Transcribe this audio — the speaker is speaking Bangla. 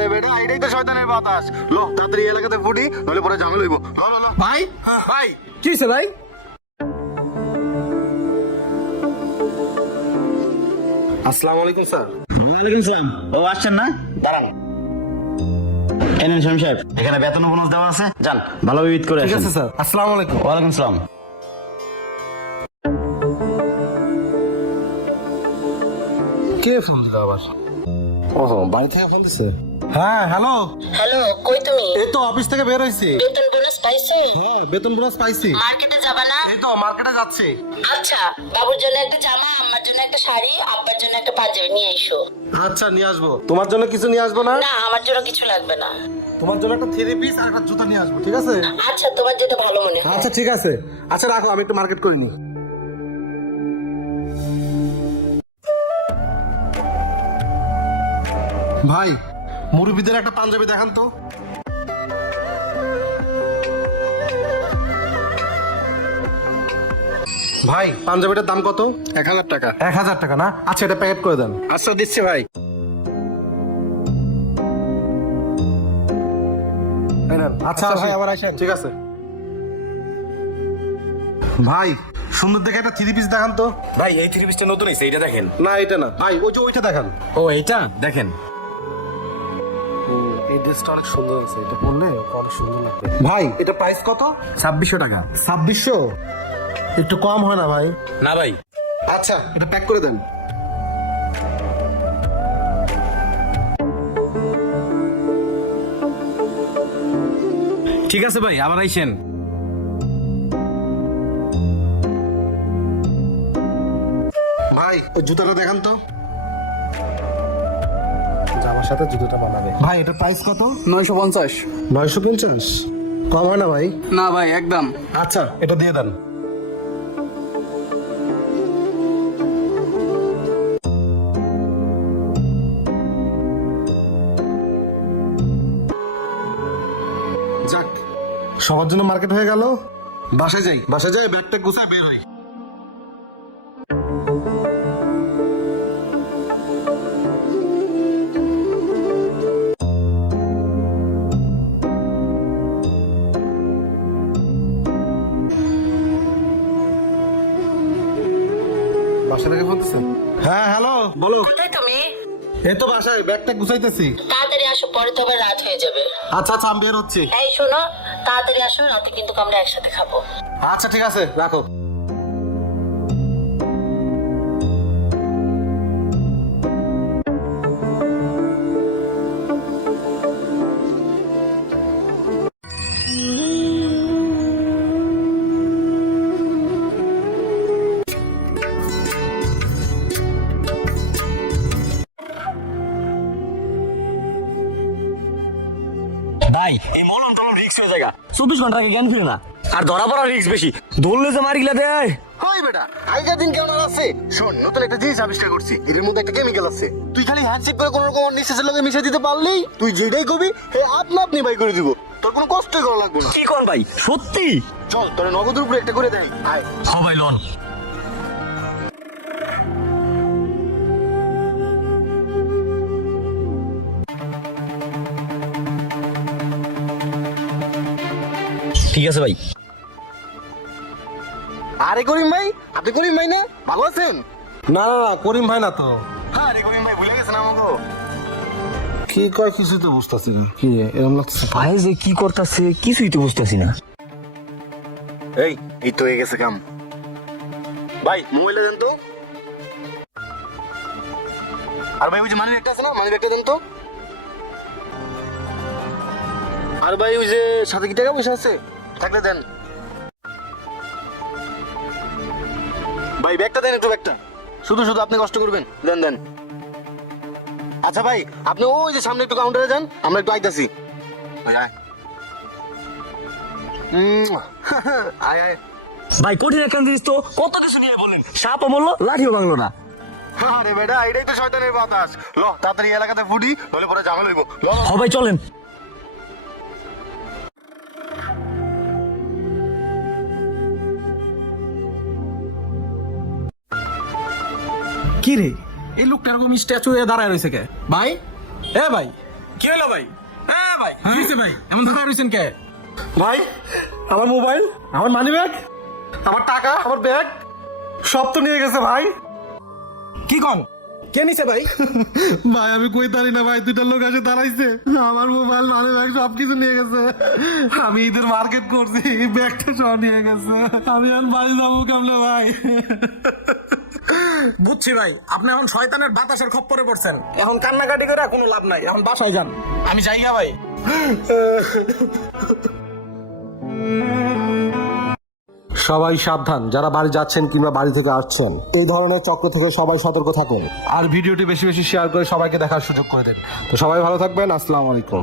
আরে বেটা এটাই তো শয়তানের বাতাস। লো তাড়াতাড়ি এলাকাতে ফুটি, নইলে পরে ঝামেলা হইব। ভাই ভাই কি হয়েছে ভাই? আসসালামু আলাইকুম স্যার। ওয়ালাইকুম সালাম। ও আসছেন না? দাঁড়ান। এনেন শমীম সাহেব, এখানে বেতন বোনাস দেওয়া আছে, যান ভালোভাবে ঈদ করে ঠিক আসেন। আছে স্যার, আসসালামু আলাইকুম। ওয়ালাইকুম সালাম। কে ফোন দিল আবার? ওহো, বাড়ি থেকে ফোন দিছে। হ্যাঁ হ্যালো, হ্যালো, কই তুমি? এই তো অফিস থেকে বের হইছি। বেতন বোনাস পাইছো? হ্যাঁ বেতন বোনাস পাইছি। মার্কেটে যাবা না? এই তো মার্কেটে যাচ্ছি। আচ্ছা, বাবুর জন্য একটা জামা, আম্মার জন্য একটা শাড়ি, আব্বার জন্য একটা পাঞ্জাবি নিয়ে এসো। আচ্ছা নিয়ে আসবো। তোমার জন্য কিছু নিয়ে আসবো না? না, আমার জন্য কিছু লাগবে না। তোমার জন্য একটা থ্রি পিস আর একটা জুতা নিয়ে আসবো, ঠিক আছে? আচ্ছা, তোমার যেটা ভালো মনে হয়। আচ্ছা ঠিক আছে। আচ্ছা রাখো, আমি একটু মার্কেট করে নিই। ভাই মুরব্বিদের একটা পাঞ্জাবি দেখান তো। ভাই পাঞ্জাবিটার দাম কত? 1000 টাকা। 1000 টাকা না? আচ্ছা এটা প্যাকেট করে দেন। আচ্ছা দিচ্ছি ভাই। এই নেন। আচ্ছা ভাই আবার আসেন। ঠিক আছে ভাই, সুন্দর দেখে একটা থ্রি পিস দেখান তো। ভাই এই থ্রি পিসটা নতুন এসে, এটা দেখেন। না এটা না ভাই, ওই যে ওইটা দেখান। ও এইটা দেখেন। এই ড্রেসটা অনেক সুন্দর আছে, এটা পরলে অনেক সুন্দর লাগবে। ভাই এটা প্রাইস কত? 2600 টাকা। 2600? একটু কম হয় না ভাই? না ভাই। আচ্ছা এটা প্যাক করে দেন। ঠিক আছে ভাই, আবার আইসেন। ভাই ওই জুতাটা দেখান তো। জামার সাথে জুতোটা বানাবে। ভাই এটা প্রাইস কত? 950। 950? কম হয় না ভাই? না ভাই একদম। আচ্ছা এটা দিয়ে দেন। যাক, সবার জন্য মার্কেট হয়ে গেল। বাসায় যাই, বাসায় যাই ব্যাগটা গুছায় বের হই। বাসা থেকে বলতেছেন? হ্যাঁ হ্যালো, বলো। কোথায় তুমি? এই তো বাসায় ব্যাগটা গুছাইতেছি। তাড়াতাড়ি আসো, পরে তো আবার রাত হয়ে যাবে। আচ্ছা আচ্ছা আমি বের হচ্ছি। এই শোনো, তাড়াতাড়ি আসো, রাতে কিন্তু আমরা একসাথে খাবো। আচ্ছা ঠিক আছে, রাখো। ভাই এই মলম টলম রিক্স হয়ে জায়গা, 24 ঘন্টা আগে জ্ঞান ফিরে না। আর ধরা পড়া রিক্স বেশি, ধরলে যে মারিগুলা দেয়। ওই বেটা আগের দিন কেমন আছে? শোন, নতুন একটা জিনিস আবিষ্কার করছি, এর মধ্যে একটা কেমিক্যাল আছে। তুই খালি হ্যান্ডশেক করে কোনো রকম নিঃশ্বাসের লগে মিশিয়ে দিতে পারলেই তুই যেটাই কবি হে আপনা আপনি বাই করে দিব। তোর কোনো কষ্টই করা লাগবে না। কি কোন ভাই, সত্যি? চল তোর নগদের উপরে একটা করে দেয়। আয়। হ ভাই লন। ঠিক আছে ভাই। আরে করিম ভাই, আপনি করিম ভাই না? ভালো আছেন? না না না, করিম ভাই না তো। হ্যাঁ রে করিম ভাই, ভুলে গেছেন আমাকে। কি কয় কিছুই তো বুঝতেছি না। কি এরকম লাগছে? ভাই যে কি করতেছে কিছুই তো বুঝতেছি না। এই তো হয়ে গেছে কাম। ভাই মোবাইলটা দেন তো। আর ভাই ওই যে মানি ব্যাগটা আছে না, মানি ব্যাগটা দেন তো। আর ভাই ওই যে সাথে কি টাকা পয়সা আছে? থাকলে দেন। ভাই ব্যাগটা দেন, একটু ব্যাগটা। শুধু শুধু আপনি কষ্ট করবেন, দেন দেন। আচ্ছা ভাই আপনি ওই যে সামনে একটু কাউন্টারে যান, আমরা একটু আইতাছি। ভাই আয়। আয় আয়। ভাই কঠিন একটা জিনিস তো, কত কিছু নিয়ে বললেন, সাপও বললো লাঠিও ভাঙলো না। আরে বেটা এটাই তো শয়তানের বাতাস। ল তাড়াতাড়ি এলাকাতে ফুটি, নইলে পরে ঝামেলা হইব। ল ল। হ ভাই চলেন। কি রে, এই লোকটা এরকম স্ট্যাচু হয়ে দাঁড়ায় রয়েছে কে? ভাই এ ভাই, কি হলো ভাই? হ্যাঁ ভাই, কি হয়েছে ভাই? এমন ধরা রয়েছেন কে? ভাই আমার মোবাইল, আমার মানি ব্যাগ, আমার টাকা, আমার ব্যাগ সব তো নিয়ে গেছে ভাই। কি কন? কে নিছে ভাই? ভাই আমি কই তারি না ভাই, দুইটা লোক এসে দাঁড়াইছে, আমার মোবাইল মানি ব্যাগ সবকিছু নিয়ে গেছে। আমি ঈদের মার্কেট করছি, ব্যাগটা সব নিয়ে গেছে। আমি এখন বাড়ি যাবো কেমনে ভাই? বুঝছি ভাই, আপনি এখন শয়তানের বাতাসের খপ্পরে পড়ছেন। এখন কান্নাকাটি করে কোনো লাভ নাই, এখন বাসায় যান। আমি যাইগা ভাই। সবাই সাবধান, যারা বাড়ি যাচ্ছেন কিংবা বাড়ি থেকে আসছেন, এই ধরনের চক্র থেকে সবাই সতর্ক থাকুন। আর ভিডিওটি বেশি বেশি শেয়ার করে সবাইকে দেখার সুযোগ করে দেন। তো সবাই ভালো থাকবেন, আসসালামু আলাইকুম।